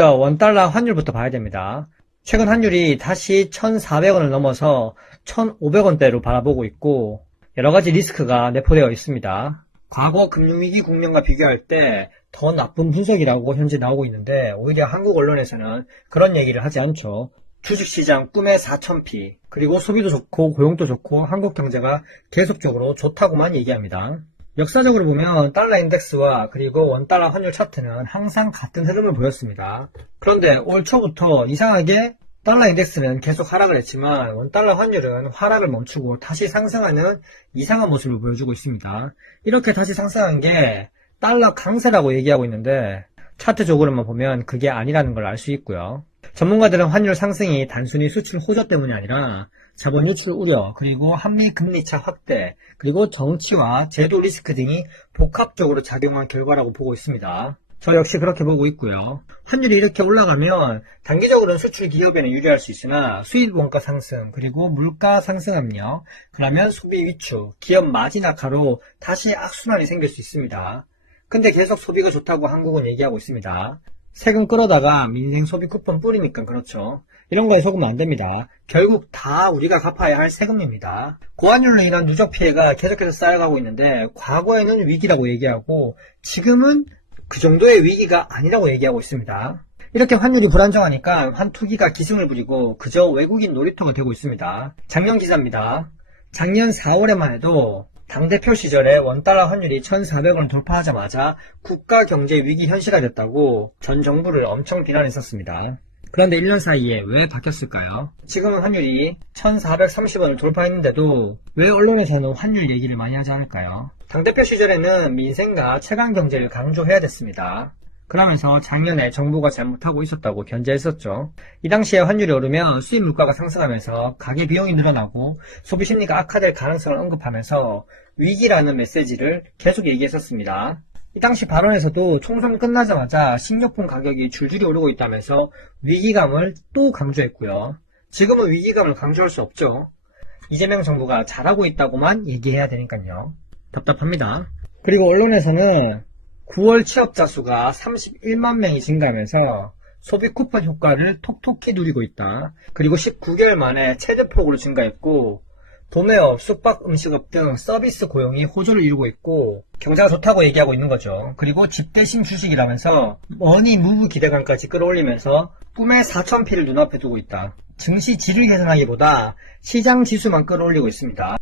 원달러 환율부터 봐야 됩니다. 최근 환율이 다시 1,400원을 넘어서 1,500원대로 바라보고 있고 여러가지 리스크가 내포되어 있습니다. 과거 금융위기 국면과 비교할 때 더 나쁜 분석이라고 현재 나오고 있는데 오히려 한국 언론에서는 그런 얘기를 하지 않죠. 주식시장 꿈의 4,000피 그리고 소비도 좋고 고용도 좋고 한국 경제가 계속적으로 좋다고만 얘기합니다. 역사적으로 보면 달러 인덱스와 그리고 원달러 환율 차트는 항상 같은 흐름을 보였습니다. 그런데 올 초부터 이상하게 달러 인덱스는 계속 하락을 했지만 원달러 환율은 하락을 멈추고 다시 상승하는 이상한 모습을 보여주고 있습니다. 이렇게 다시 상승한 게 달러 강세라고 얘기하고 있는데 차트적으로만 보면 그게 아니라는 걸 알 수 있고요. 전문가들은 환율 상승이 단순히 수출 호조 때문이 아니라 자본 유출 우려, 그리고 한미 금리차 확대, 그리고 정치와 제도 리스크 등이 복합적으로 작용한 결과라고 보고 있습니다. 저 역시 그렇게 보고 있고요. 환율이 이렇게 올라가면 단기적으로는 수출 기업에는 유리할 수 있으나 수입 원가 상승, 그리고 물가 상승 압력, 그러면 소비 위축, 기업 마진 악화로 다시 악순환이 생길 수 있습니다. 근데 계속 소비가 좋다고 한국은 얘기하고 있습니다. 세금 끌어다가 민생 소비 쿠폰 뿌리니까 그렇죠. 이런 거에 속으면 안 됩니다. 결국 다 우리가 갚아야 할 세금입니다. 고환율로 인한 누적 피해가 계속해서 쌓여가고 있는데 과거에는 위기라고 얘기하고 지금은 그 정도의 위기가 아니라고 얘기하고 있습니다. 이렇게 환율이 불안정하니까 환투기가 기승을 부리고 그저 외국인 놀이터가 되고 있습니다. 작년 기사입니다. 작년 4월에만 해도 당대표 시절에 원달러 환율이 1,400원을 돌파하자마자 국가 경제 위기 현실화됐다고 전 정부를 엄청 비난했었습니다. 그런데 1년 사이에 왜 바뀌었을까요? 지금은 환율이 1,430원을 돌파했는데도 왜 언론에서는 환율 얘기를 많이 하지 않을까요? 당대표 시절에는 민생과 체감 경제를 강조해야 됐습니다. 그러면서 작년에 정부가 잘못하고 있었다고 견제했었죠. 이 당시에 환율이 오르면 수입 물가가 상승하면서 가계 비용이 늘어나고 소비 심리가 악화될 가능성을 언급하면서 위기라는 메시지를 계속 얘기했었습니다. 이 당시 발언에서도 총선 끝나자마자 식료품 가격이 줄줄이 오르고 있다면서 위기감을 또 강조했고요. 지금은 위기감을 강조할 수 없죠. 이재명 정부가 잘하고 있다고만 얘기해야 되니까요. 답답합니다. 그리고 언론에서는 9월 취업자 수가 31만 명이 증가하면서 소비 쿠폰 효과를 톡톡히 누리고 있다. 그리고 19개월 만에 최대폭으로 증가했고 도매업, 숙박, 음식업 등 서비스 고용이 호조를 이루고 있고 경제가 좋다고 얘기하고 있는 거죠. 그리고 집 대신 주식이라면서 머니 무브 기대감까지 끌어올리면서 꿈의 4,000피를 눈앞에 두고 있다. 증시 질을 개선하기보다 시장 지수만 끌어올리고 있습니다.